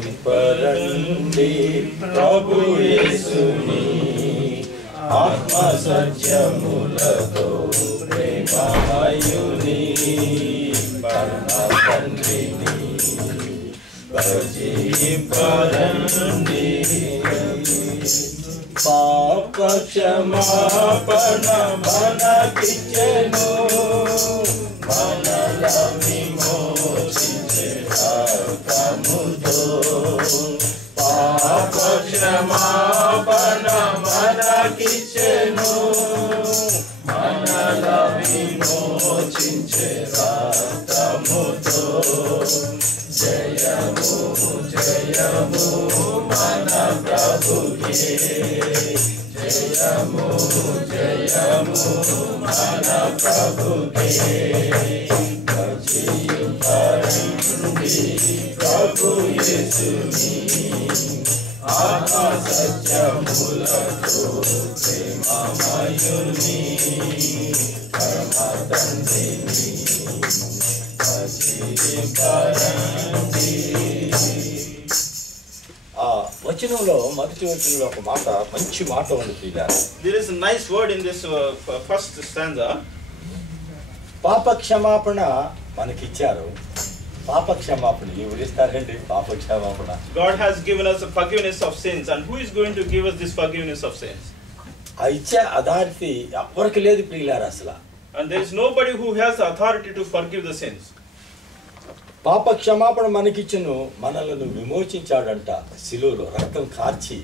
భజింపరండి ప్రభు యేసుని ఆత్మ సత్యములతో ప్రేమమయుని పరమ తండ్రిని భజింపరండి. పాప క్షమాపణ మనకిచ్చెను, మనల విమోచించే రక్తముతో. పాప క్షమాపణ మనకిచ్చెను, మనల విమోచించే రక్తముతో. జయము జయము మన ప్రభుకే, జయము జయము మన ప్రభుకే. భజింపరండి ప్రభు యేసుని ఆత్మ సత్యములతో ప్రేమమయుని పరమ తండ్రిని భజింపరండి. వచనంలో మొదటి వచనంలో ఒక మాట, మంచి మాట ఉంది. There is a nice word in this first stanza. పాప క్షమాపణ మనకిచ్చారు. పాప క్షమాపణ ఎవరు ఇస్తారండి? పాప క్షమాపణ God has given us a forgiveness of sins, and who is going to give us this forgiveness of sins? ఆ ఇచ్చే అథారిటీ ఎవరికి లేదు ప్రియులారా అసలు. And there is nobody who has the authority to forgive the sins. పాప క్షమాపణ మనకిచ్చును, మనలను విమోచించాడంట శిలువలో రక్తం కార్చి,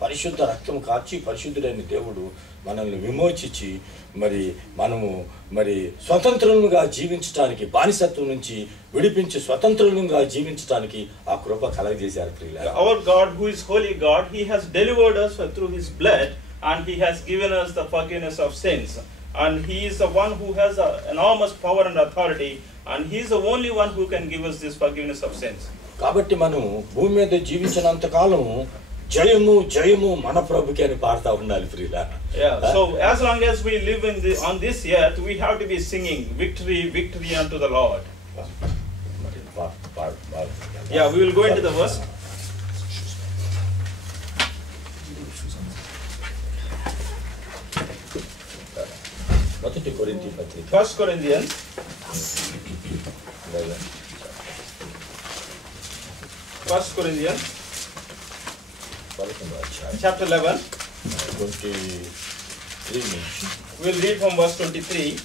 పరిశుద్ధ రక్తం కార్చి పరిశుద్ధుడైన దేవుడు మనల్ని విమోచించి మనము స్వతంత్రులుగా జీవించడానికి, బానిసత్వం నుంచి విడిపించి స్వతంత్రులుగా జీవించడానికి ఆ కృప కలగజేశారు ప్రియులారా. Our God, who is holy God, he has delivered us through his blood, and he has given us the forgiveness of sins, and he is the one who has enormous power and authority, and he is the only one who can give us this forgiveness of sins. కాబట్టి మనం భూమి మీద జీవించినంత కాలం జయము జయము మన ప్రభుకే అని పాడుతూ ఉండాలి ప్రియులారా. So as long as we live on this earth, we have to be singing victory, victory unto the Lord. Yeah, we will go into the verse. మొదటి కొరింథీ పత్రిక 1 Corinthians 1 Corinthians chapter 11. 23 నుంచి We'll read from verse 23.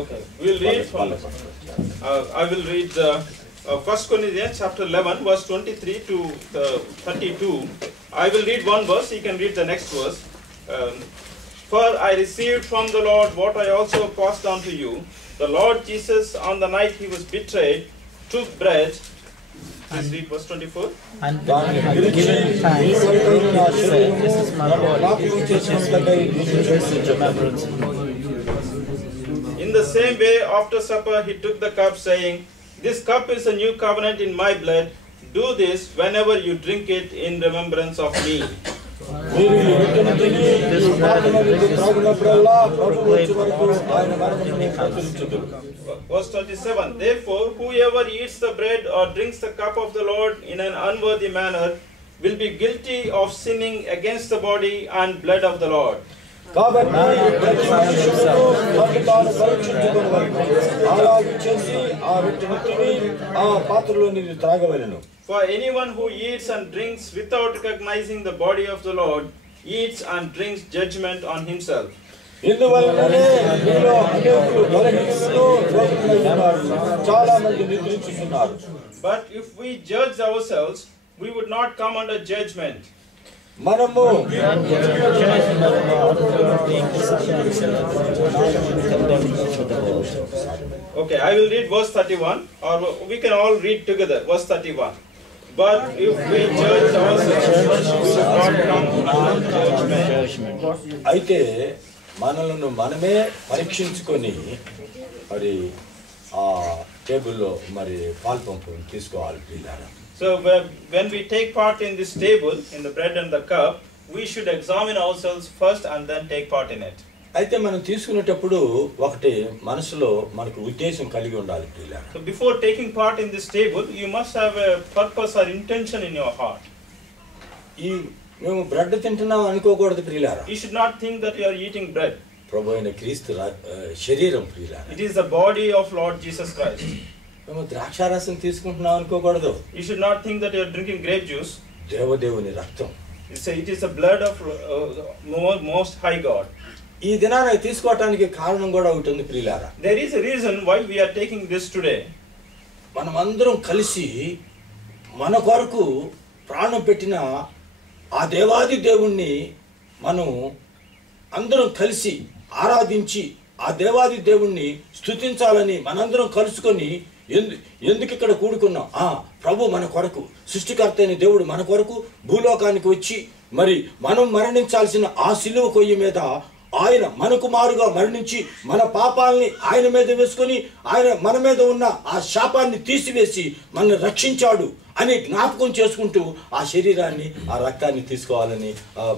Okay, we'll read from I will read 1 Corinthians chapter 11 verse 23 to 32. I will read one verse, you can read the next verse. For I received from the Lord what I also passed on to you. The Lord Jesus, on the night he was betrayed, took bread. Please read verse 24. And when he had given thanks, he broke it and said, "This is my body, which is for you. Do this in remembrance of me." In the same way, after supper, he took the cup, saying, "This cup is a new covenant in my blood. Do this whenever you drink it in remembrance of me." Verse 27. Therefore, whoever eats the bread or drinks the cup of the Lord in an unworthy manner will be guilty of sinning against the body and blood of the Lord. For anyone who eats and drinks without recognizing the body of the Lord eats and drinks judgment on himself. But if we judge ourselves, we would not come under judgment. Okay, I will read verse 31, or we can all read together. Verse 31. But if we judge ourselves, we will not come under judgment. అయితే మనలను మనమే పరీక్షించుకొని మరి టేబుల్లో మరి పాలు పంపుని తీసుకోవాలి ప్రియులారా. So when we take part in this table, in the bread and the cup, we should examine ourselves first and then take part in it. అయితే మనం తీసుకునేటప్పుడు ఒకటి మనసులో మనకు ఉద్దేశం కలిగి ఉండాలి ప్రియులారా. So before taking part in this table, you must have a purpose or intention in your heart. ఈ మేము బ్రెడ్ తింటున్నాం అనుకోకూడదు ప్రియులారా. You should not think that you are eating bread. ప్రభు అయిన క్రీస్తు శరీరం ప్రియులారా. It is the body of Lord Jesus Christ. మేము ద్రాక్షారసం తీసుకుంటున్నాం అనుకోకూడదు. You should not think that you are drinking grape juice. దేవదేవుని రక్తం. It is the blood of most high God. ఈ దినాన తీసుకోవటానికి కారణం కూడా ఒకటి ఉంది ప్రియులారా. There is a reason why we are taking this today. మనమందరం కలిసి మన కొరకు ప్రాణం పెట్టిన ఆ దేవాది దేవుణ్ణి మనం అందరం కలిసి ఆరాధించి ఆ దేవాది దేవుణ్ణి స్తుతించాలని మనందరం కలుసుకొని ఎందుకు ఇక్కడ కూడుకున్నాం? ప్రభు మన కొరకు, సృష్టికర్త అయిన దేవుడు మన కొరకు భూలోకానికి వచ్చి మరి మనం మరణించాల్సిన ఆ సిలువ కొయ్య మీద ఆయన మనకు మారుగా మరణించి మన పాపాలని ఆయన మీద వేసుకొని ఆయన మన మీద ఉన్న ఆ శాపాన్ని తీసివేసి మనల్ని రక్షించాడు అని జ్ఞాపకం చేసుకుంటూ ఆ శరీరాన్ని ఆ రక్తాన్ని తీసుకోవాలని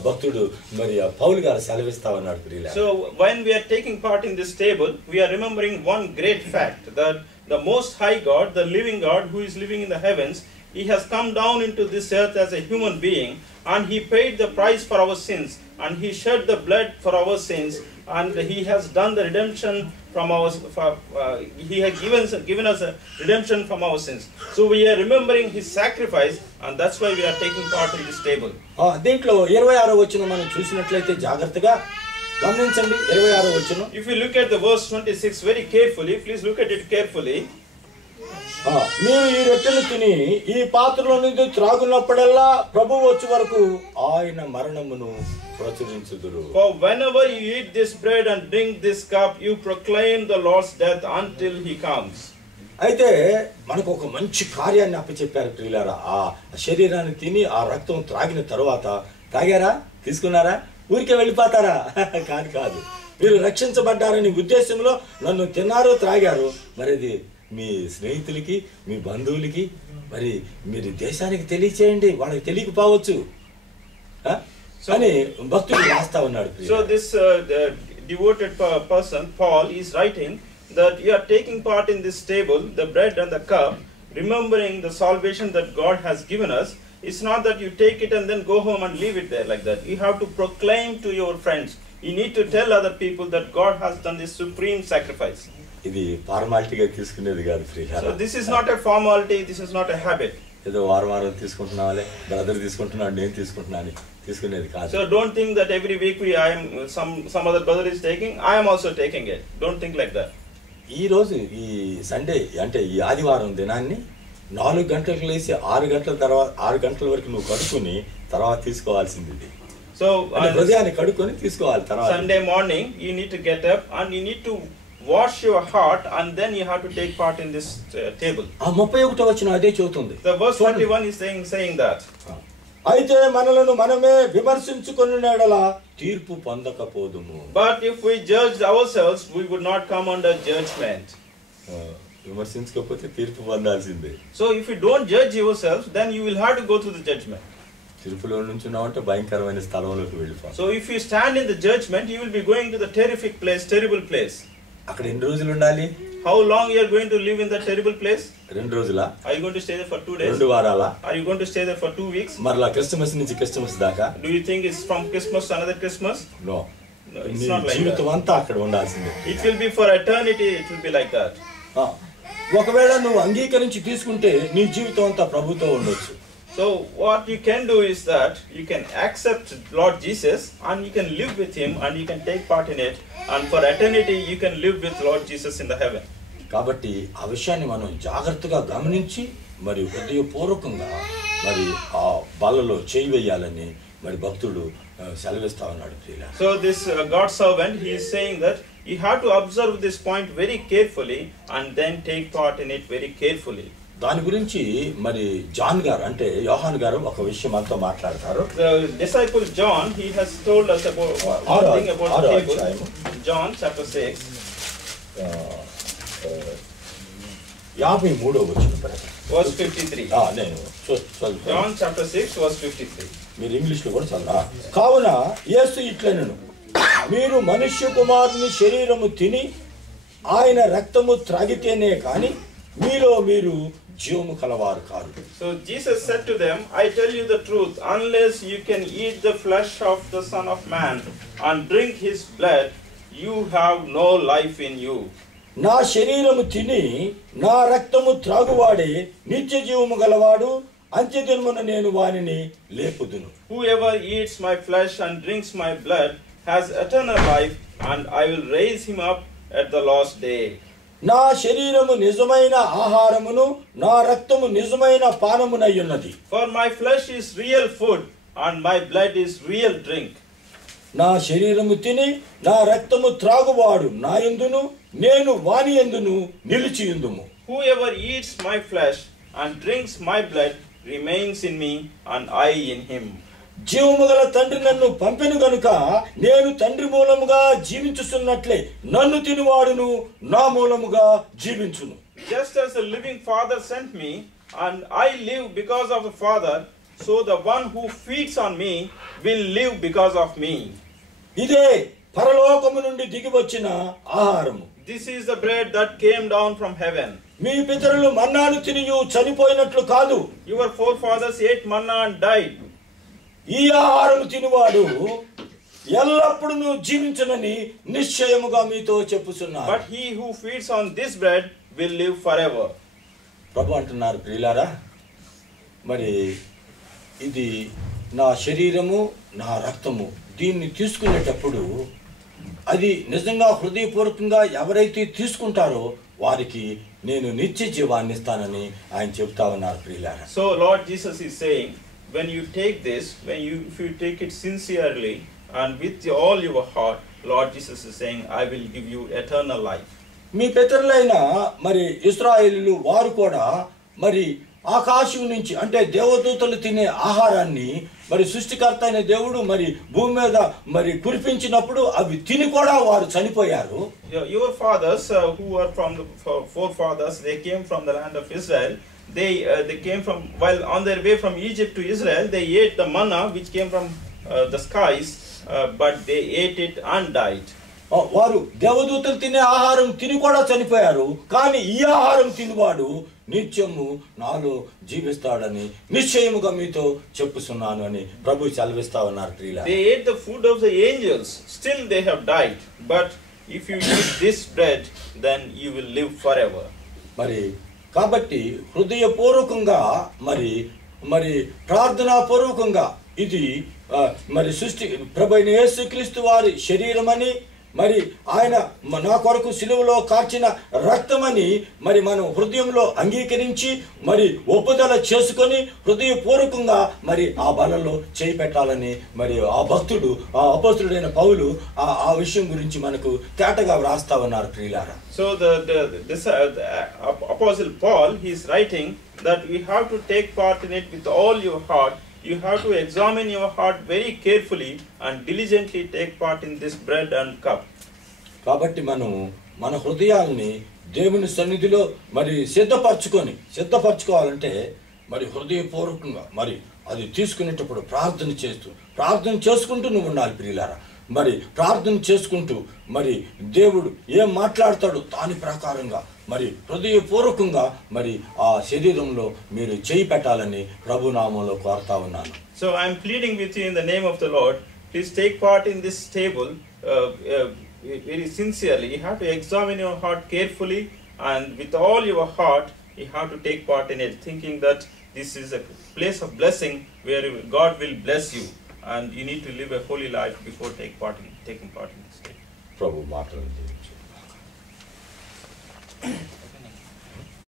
భక్తుడు మరి పౌలు గారు సెలవిస్తామన్నాడు ప్రియులారా. So when we are taking part in this table, we are remembering one great fact, that the most high God, the living God who is living in the heavens, he has come down into this earth as a human being, and he paid the price for our sins, and he shed the blood for our sins, and he has done the redemption from our he has given us a redemption from our sins. So we are remembering his sacrifice, and that's why we are taking part in this table. దీంట్లో 26వ వచనం మనం చూసినట్లయితే జాగ్రత్తగా గమనించండి. 26వ వచనం, if you look at the verse 26 very carefully, please look at it carefully. మీరు ఈ రొట్టెలు తిని ఈ పాత్రలో నుండి త్రాగునప్పుడల్లా ప్రభువు వచ్చే వరకు ఆయన మరణమును ప్రచురించుదురు. For whenever you eat this bread and drink this cup, you proclaim the Lord's death until he comes. అయితే మనకు ఒక మంచి కార్యాన్ని అప్పచెప్పారు ప్రియులారా. ఆ శరీరాన్ని తిని ఆ రక్తం త్రాగిన తరువాత తాగారా, తీసుకున్నారా, ఊరికే వెళ్ళిపోతారా? కాదు. మీరు రక్షించబడ్డారని ఉద్దేశంలో నన్ను తిన్నారు, త్రాగారు. మరి అది మీ స్నేహితులకి, మీ బంధువులకి, మరి మీరు దేశానికి తెలియచేయండి, వాళ్ళకి తెలియకపోవచ్చు అని భక్తుడు రాస్తా ఉన్నాడు. So this devoted person Paul is writing that you are taking part in this table, the bread and the cup, remembering the salvation that God has given us. It's not that you take it and then go home and leave it there like that. You have to proclaim to your friends. You need to tell other people that God has done this supreme sacrifice. ఇది ఫార్మాలిటీగా తీసుకునేది కాదు ప్రియులారా. So this is not a formality, this is not a habit. ఏదో వారం తీసుకుంటున్నావాలే, brother తీసుకుంటున్నాడు, నేను తీసుకుంటున్నాను తీసుకునేది కాదు. So don't think that every week some other brother is taking, I am also taking it. Don't think like that. ఈ రోజు ఈ సండే అంటే ఈ ఆదివారం దినాన్ని 4 గంటలకు లేచి 6 గంటల వరకు నువ్వు కడుక్కుని తర్వాత తీసుకోవాల్సింది ఇది. So హృదయాన్ని కడుక్కొని తీసుకోవాలి. తర్వాత Sunday morning you need to get up and you need to wash your heart, and then you have to take part in this table. ఆ 31వ వచనం అదే చెబుతుంది. The verse 21 is saying that. అయితే మనలను మనమే విమర్శించుకొనినెడల తీర్పు పొందకపోదుము. But if we judged ourselves, we would not come under judgment. విమర్శించకపోతే తీర్పు పొందాల్సిందే. So if you don't judge yourself, then you will have to go through the judgment. తీర్పులో నుంచున్నావంటే భయంకరమైన స్థలంలోకి వెళ్ళిపో. So if you stand in the judgment, you will be going to the terrific place, terrible place. అక్కడ ఎన్ని రోజులు ఉండాలి? How long you are going to live in that terrible place? 2 రోజులా? Are you going to stay there for 2 days? 2 వారాలా? Are you going to stay there for 2 weeks? మరలా Christmas నుంచి Christmas దాకా? Do you think it's from Christmas to another Christmas? No. No, it's not like జీవితం that. అంతా అక్కడ ఉండాల్సిందే. It will be for eternity, it will be like that. ఒకవేళ నువ్వు అంగీకరించి తీసుకుంటే నీ జీవితం అంతా ప్రభుతో ఉండొచ్చు. So what you can do is that you can accept Lord Jesus and you can live with him and you can take part in it, and for eternity you can live with Lord Jesus in the heaven. కాబట్టి ఆ విషయాన్ని మనం జాగ్రత్తగా గమనించి మరి హృదయపూర్వకంగా మరి ఆ బల్లలో చేయి వేయాలని మరి భక్తుడు సెలవిస్తా ఉన్నాడు. So this God's servant, he is saying that you have to observe this point very carefully and then take part in it very carefully. దాని గురించి మరి జాన్ గారు అంటే యోహాన్ గారు ఒక విషయం అంతా మాట్లాడతారు. The disciple John, he has told us about one thing about the table. John chapter 6. 53వ వచనం ప్రకారం. Verse 53. నేను చదువుతాను. John chapter 6, verse 53. మీరు ఇంగ్లీష్లో కూడా చదవరా? కావున యేసు ఇట్లనెను, మీరు మనుష్య కుమారుని శరీరము తిని ఆయన రక్తము త్రాగితేనే కానీ మీలో మీరు జీవము కలవారు కాదు. So Jesus said to them, I tell you the truth, unless you can eat the flesh of the Son of Man and drink his blood, you have no life in you. నా శరీరము తిని నా రక్తము త్రాగువాడే నిత్య జీవము గలవాడు, అంత్యదినమున నేను వానిని లేపుదును. Whoever eats my flesh and drinks my blood has eternal life, and I will raise him up at the last day. నా శరీరము నిజమైన ఆహారమును నా రక్తము నిజమైన పానమునయ్యున్నది. For my flesh is real food and my blood is real drink. నా శరీరము తిని నా రక్తము త్రాగువాడు నా యందును నేను వాని యందును నిలిచియుందుము. Whoever eats my flesh and drinks my blood remains in me and I in him. జీవము గల తండ్రి నన్ను పంపెను గనుక నేను తండ్రి మూలముగా జీవించుచున్నట్లే నన్ను తినివాడును నా మూలముగా జీవించును. Just as the living Father sent me and I live because of the Father, so the one who feeds on me will live because of me. ఇదే పరలోకము నుండి దిగి వచ్చిన ఆహారము. This is the bread that came down from heaven. మీ పితరులు మన్నాను తినియు చనిపోయినట్లు కాదు. Your forefathers ate manna and died. ఈ ఆహారము తినివాడు ఎల్లప్పుడూ జీవించునని నిశ్చయముగా మీతో చెప్పుచున్నాను. But he who feeds on this bread will live forever. ప్రభు అంటున్నారు, ప్రియులారా, మరి ఇది నా శరీరము నా రక్తము, దీన్ని తీసుకునేటప్పుడు అది నిజంగా హృదయపూర్వకంగా ఎవరైతే తీసుకుంటారో వారికి నేను నిత్య జీవాన్ని ఇస్తానని ఆయన చెప్తా ఉన్నారు, ప్రియులారా. So Lord Jesus is saying, when you take this, if you take it sincerely and with all your heart, Lord Jesus is saying, I will give you eternal life. మీ పితరులైన మరి ఇశ్రాయేలీయులు వారు కూడా మరి ఆకాశం నుంచి అంటే దేవదూతలు తినే ఆహారాన్ని మరి సృష్టికర్త అయిన దేవుడు మరి భూమి మీద మరి కురిపించినప్పుడు అవి తిని కూడా వారు చనిపోయారు. Your fathers who are from the forefathers, they came from the land of Israel. They came from, while on their way from Egypt to Israel, they ate the manna which came from the skies, but they ate it and died. వారు దేవదూతలు తినే ఆహారం తిని కూడా చనిపోయారు, కానీ ఈ ఆహారం తినివాడు నిత్యము నాలో జీవిస్తాడని నిశ్చయముగా మీతో చెప్పుచున్నాను అని ప్రభు సెలవిస్తా ఉన్నారు. ప్రియులారా, they ate the food of the angels, still they have died, but if you eat this bread, then you will live forever. మరి కాబట్టి హృదయపూర్వకంగా మరి మరి ప్రార్థనాపూర్వకంగా ఇది మరి సృష్టి ప్రభు అయిన యేసుక్రీస్తు వారి శరీరమని మరి ఆయన నా కొరకు సిలువలో కార్చిన రక్తమని మరి మనం హృదయంలో అంగీకరించి మరి ఒప్పుదల చేసుకొని హృదయపూర్వకంగా మరి ఆ బలలో చేయి పెట్టాలని మరి ఆ భక్తుడు ఆ అపోస్తలుడైన పౌలు ఆ విషయం గురించి మనకు తేటగా వ్రాస్తా ఉన్నారు, ప్రియులారా. So this apostle Paul, he is writing that we have to take part in it with all your heart. You have to examine your heart very carefully and diligently take part in this bread and cup. కాబట్టి మనం మన హృదయాల్ని దేవుని సన్నిధిలో మరి సిద్ధపరచుకోవాలంటే మరి హృదయపూర్వకంగా మరి అది తీసుకునేటప్పుడు ప్రార్థన చేసుకుంటూ నువ్వు ఉండాలి, ప్రియులారా. మరి ప్రార్థన చేసుకుంటూ మరి దేవుడు ఏం మాట్లాడతాడు దాని ప్రకారంగా మరి హృదయపూర్వకంగా మరి ఆ శరీరంలో మీరు చేయి పెట్టాలని ప్రభు నామములో కోరుతా ఉన్నాను. So I am pleading with you in the name of the Lord, please take part in this table very sincerely. You have to examine your heart carefully, and with all your heart you have to take part in it, thinking that this is a place of blessing where God will bless you, and you need to live a holy life before taking part in this table. ప్రభు మాటలు